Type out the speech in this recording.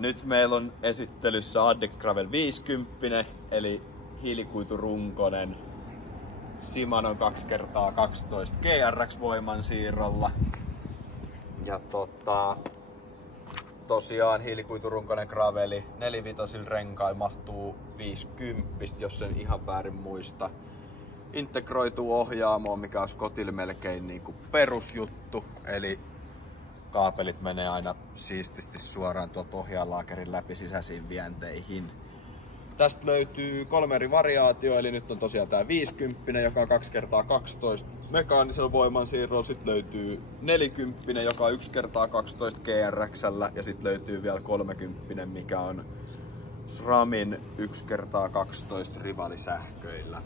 Nyt meillä on esittelyssä Addict Gravel 50, eli hiilikuiturunkonen Shimano 2x12 GRX voimansiirrolla. Ja tosiaan hiilikuiturunkonen graveli 4-vitosilla renkailla mahtuu 50, jos en ihan väärin muista. Integroituu ohjaamoon, mikä on Scottille melkein niin kuin perusjuttu, eli kaapelit menee aina siististi suoraan tuolta ohjaanlaakerin läpi sisäisiin vienteihin. Tästä löytyy 3 eri variaatioa, eli nyt on tosiaan tää 50, joka on 2x12 mekaanisella voimansiirrolla. Sitten löytyy 40, joka on 1x12 GRX:llä, ja sitten löytyy vielä 30, mikä on SRAMin 1x12 rivalisähköillä.